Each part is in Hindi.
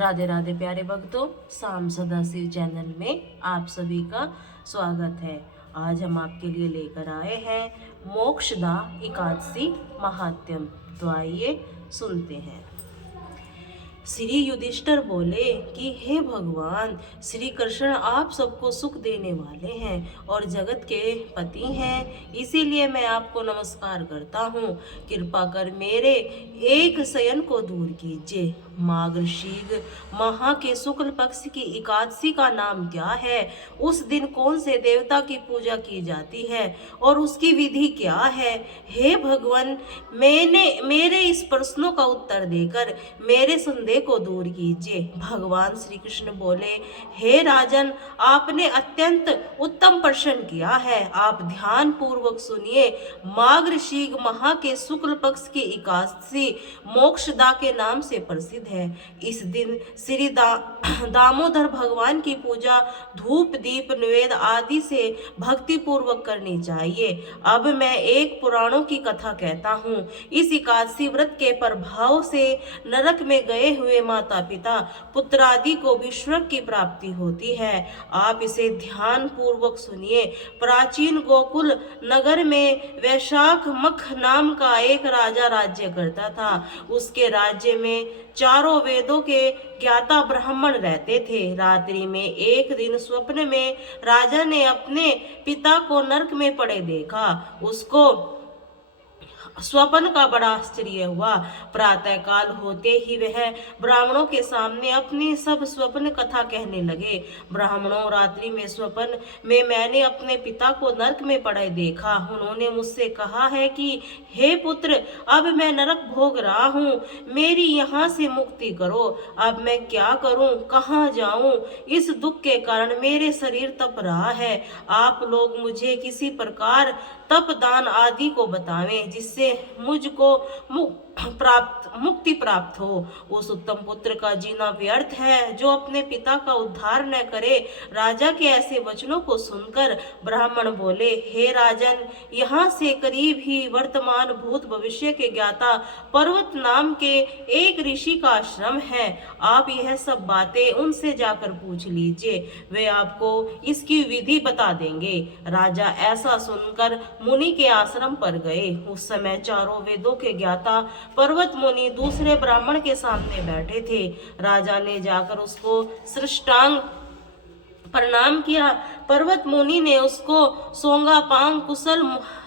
राधे राधे प्यारे भक्तों, शाम सदाशिव चैनल में आप सभी का स्वागत है। आज हम आपके लिए लेकर आए हैं मोक्षदा एकादशी महात्म्य। तो आइए सुनते हैं। श्री युधिष्ठिर बोले कि हे भगवान, श्री कृष्ण आप सबको सुख देने वाले हैं और जगत के पति हैं, इसीलिए मैं आपको नमस्कार करता हूँ। कृपा कर मेरे एक शयन को दूर कीजिए। मार्गशीर्ष माह के शुक्ल पक्ष की एकादशी का नाम क्या है? उस दिन कौन से देवता की पूजा की जाती है और उसकी विधि क्या है? हे भगवान, मेरे इस प्रश्नों का उत्तर देकर मेरे संदेह को दूर कीजिए। भगवान श्री कृष्ण बोले, हे राजन, आपने अत्यंत उत्तम प्रश्न किया है। आप ध्यान पूर्वक सुनिए। मार्गशीर्ष माह के शुक्ल पक्ष की एकादशी मोक्षदा के नाम से प्रसिद्ध है। इस दिन श्री दामोदर भगवान की पूजा धूप दीप निवेद आदि से भक्ति पूर्वक करनी चाहिए। अब मैं एक पुराणों की कथा कहता हूँ। इस एकादशी व्रत के प्रभाव से नरक में गए हुए माता पिता पुत्र आदि को भी स्वर्ग की प्राप्ति होती है। आप इसे ध्यान पूर्वक सुनिए। प्राचीन गोकुल नगर में वैशाख मख नाम का एक राजा राज्य करता था। उसके राज्य में चारों वेदों के ज्ञाता ब्राह्मण रहते थे। रात्रि में एक दिन स्वप्न में राजा ने अपने पिता को नरक में पड़े देखा। उसको स्वप्न का बड़ा आश्चर्य हुआ। प्रातः काल होते ही वह ब्राह्मणों के सामने अपनी सब स्वप्न कथा कहने लगे। ब्राह्मणों, रात्रि में स्वप्न में मैंने अपने पिता को नरक में पड़े देखा। उन्होंने मुझसे कहा है कि हे पुत्र, अब मैं नरक भोग रहा हूँ, मेरी यहाँ से मुक्ति करो। अब मैं क्या करूँ, कहाँ जाऊँ? इस दुख के कारण मेरे शरीर तप रहा है। आप लोग मुझे किसी प्रकार तप दान आदि को बतावें, जिससे मुझको मुक्ति प्राप्त हो। उस उत्तम पुत्र का जीना व्यर्थ है जो अपने पिता का उद्धार न करे। राजा के ऐसे वचनों को सुनकर ब्राह्मण बोले, हे राजन, यहाँ से करीब ही वर्तमान भूत भविष्य के ज्ञाता पर्वत नाम के एक ऋषि का आश्रम है। आप यह सब बातें उनसे जाकर पूछ लीजिए, वे आपको इसकी विधि बता देंगे। राजा ऐसा सुनकर मुनि के आश्रम पर गए। उस समय चारों वेदों के ज्ञाता पर्वत मुनि दूसरे ब्राह्मण के सामने बैठे थे। राजा ने जाकर उसको साष्टांग प्रणाम किया। पर्वत मुनि ने उसको सोंगा पांग कुशल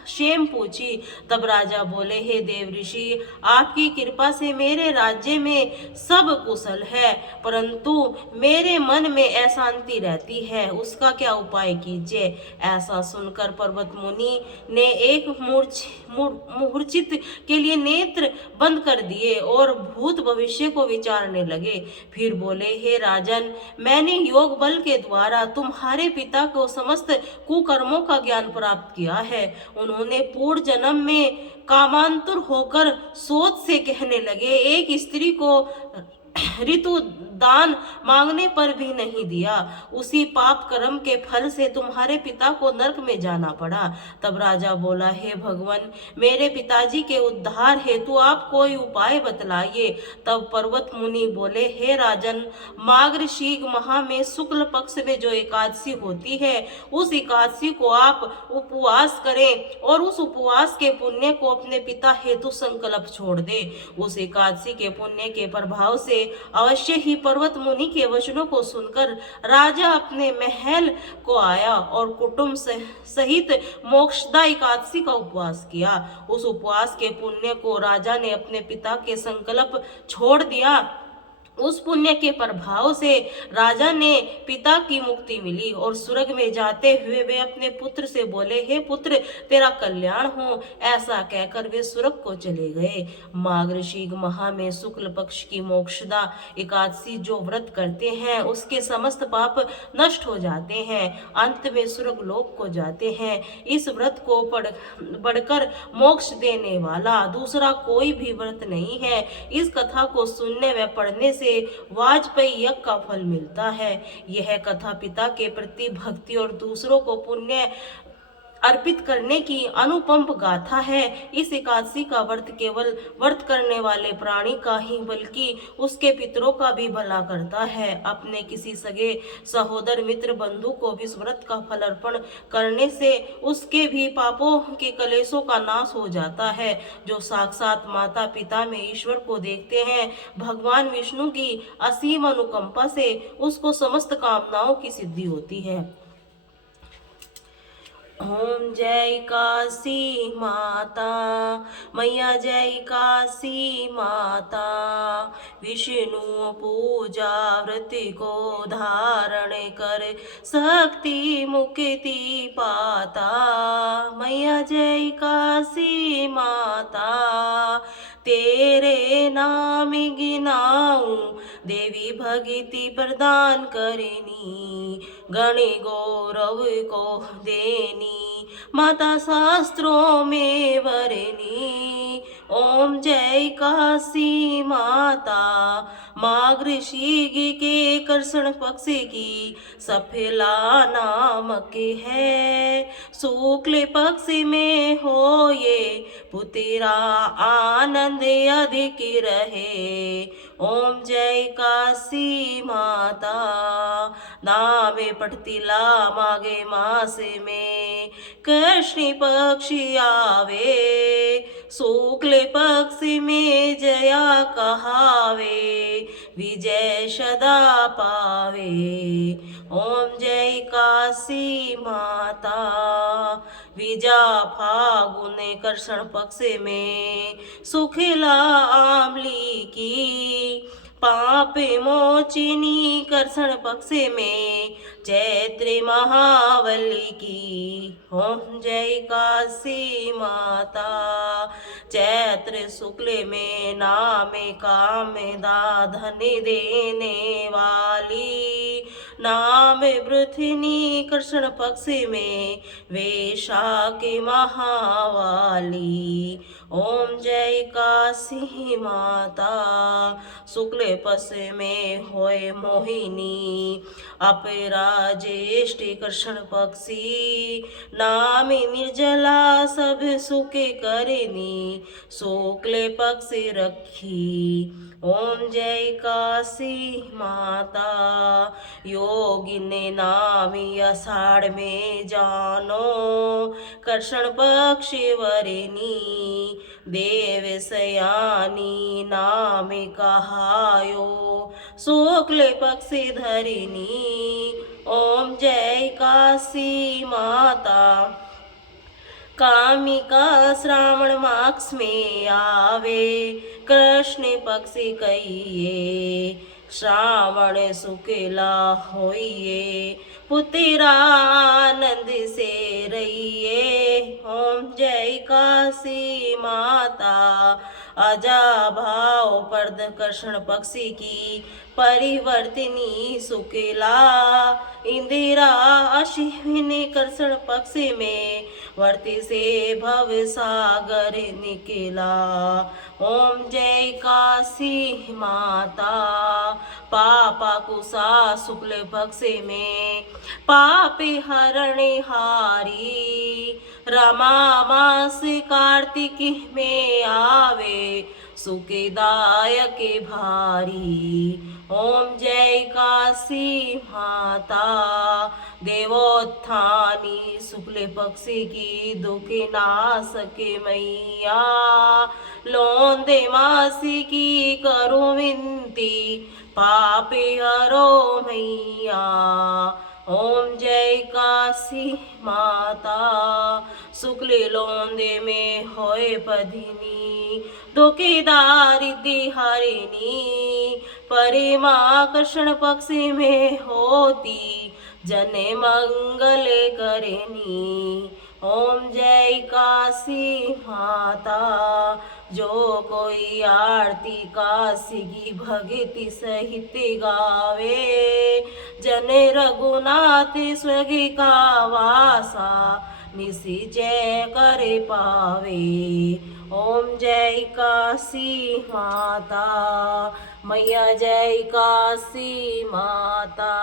क्षेम पूछी। तब राजा बोले, हे देव ऋषि, आपकी कृपा से मेरे राज्य में सब कुशल है, परंतु मेरे मन में अशांति रहती है, उसका क्या उपाय कीजिए। ऐसा सुनकर पर्वत मुनि ने एक मूर्छित के लिए नेत्र बंद कर दिए और भूत भविष्य को विचारने लगे। फिर बोले, हे राजन, मैंने योग बल के द्वारा तुम्हारे पिता को समस्त कुकर्मों का ज्ञान प्राप्त किया है। उन्होंने पूर्व जन्म में कामांतुर होकर सोच से कहने लगे, एक स्त्री को ऋतु दान मांगने पर भी नहीं दिया। उसी पाप कर्म के फल से तुम्हारे पिता को नरक में जाना पड़ा। तब राजा बोला, हे भगवान, मेरे पिताजी के उद्धार हेतु आप कोई उपाय बतलाइए। तब पर्वत मुनि बोले, हे राजन, मार्गशीर्ष माह में शुक्ल पक्ष में जो एकादशी होती है, उस एकादशी को आप उपवास करें और उस उपवास के पुण्य को अपने पिता हेतु संकल्प छोड़ दे। उस एकादशी के पुण्य के प्रभाव से अवश्य ही पर्वत मुनि के वचनों को सुनकर राजा अपने महल को आया और कुटुंब सहित मोक्षदा एकादशी का उपवास किया। उस उपवास के पुण्य को राजा ने अपने पिता के संकल्प छोड़ दिया। उस पुण्य के प्रभाव से राजा ने पिता की मुक्ति मिली और स्वर्ग में जाते हुए वे अपने पुत्र से बोले, हे पुत्र, तेरा कल्याण हो। ऐसा कहकर वे स्वर्ग को चले गए। मार्गशीर्ष माह में शुक्ल पक्ष की मोक्षदा एकादशी जो व्रत करते हैं, उसके समस्त पाप नष्ट हो जाते हैं, अंत में स्वर्ग लोक को जाते हैं। इस व्रत को बढ़कर मोक्ष देने वाला दूसरा कोई भी व्रत नहीं है। इस कथा को सुनने व पढ़ने से वाजपेयी यज्ञ का फल मिलता है। यह कथा पिता के प्रति भक्ति और दूसरों को पुण्य अर्पित करने की अनुपम गाथा है। इस एकादशी का व्रत केवल व्रत करने वाले प्राणी का ही बल्कि उसके पितरों का भी भला करता है। अपने किसी सगे सहोदर मित्र बंधु को भी इस व्रत का फल अर्पण करने से उसके भी पापों के कलेशों का नाश हो जाता है। जो साक्षात माता पिता में ईश्वर को देखते हैं, भगवान विष्णु की असीम अनुकंपा से उसको समस्त कामनाओं की सिद्धि होती है। ओम जय काशी माता मैया, जय काशी माता। विष्णु पूजा व्रत को धारण कर शक्ति मुक्ति पाता। मैया जय काशी माता, तेरे नाम गिनाऊं देवी भक्ति प्रदान करनी, गण गौरव को देनी माता शास्त्रों में वरनी। ओम जय काशी माता, माघ ऋषि के कर्षण पक्ष की सफेला नामक है। शुक्ल पक्ष में हो ये पुत्रा आनंद अधिक रहे। ओम जय काशी माता, नावे पठतिला माघे मास में कृष्ण पक्ष आवे, शुक्ल पक्ष में जया कहावे, विजय सदा पावे। ओम जय काशी माता, विजा फागुन कर्षण पक्ष में सुखला आमली की, पाप मोचिनी कर्षण पक्ष में चैत्र महावली की। ओम जय काशी माता, चैत्र शुक्ल में नामे काम दा धन देने वाली, नाम वृथिनी कृष्ण पक्ष में वैशाख महावाली। ओम जय काशी माता, शुक्ल पक्ष में होए मोहिनी, अपरा ज्येष्ठ कृष्ण पक्षी, नाम निर्जला सब सुख करनी, शुक्ल पक्ष रखी। ओम जय काशी माता, योगिने नामी आषाढ़ में जानो, कृष्ण पक्ष वरनी, देव सयानी नाम कहायो, शुक्ल पक्ष धरनी। ओम जय काशी माता, कामिका श्रावण मास में आवे, कृष्ण पक्ष कहिए, श्रावण शुक्ला होइए, पुत्रा आनंद से रहिए। ओम जय काशी माता, अजा भाव पर्द कृष्ण पक्षी की परिवर्तिनी शुक्ला, इंदिरा अश्विनी कृष्ण पक्ष में वर्ती से भव सागर निकला। ओम जय काशी माता, पापा कुशा शुक्ल पक्ष में पापी हरण हारी, रमा मास कार्तिक में आवे, सुखदायक भारी। ओम जय काशी माता, देवोत्थानी शुक्ल पक्ष की दुख नाशक मैया, लोंदे मासी की करो विनती, पापे हरो मैया। ओम जय काशी माता, शुक्ल लोंदे में होए पधिनी, दुखीदारी हरिणी, परिमा कृष्ण पक्ष में होती, जने मंगल करनी। ओम जय काशी माता, जो कोई आरती काशी की भक्ति सहित गावे, जन रघुनाथ स्वर्ग का वासा निश्चय कर पावे। ओम जय काशी माता, मैया जय काशी माता।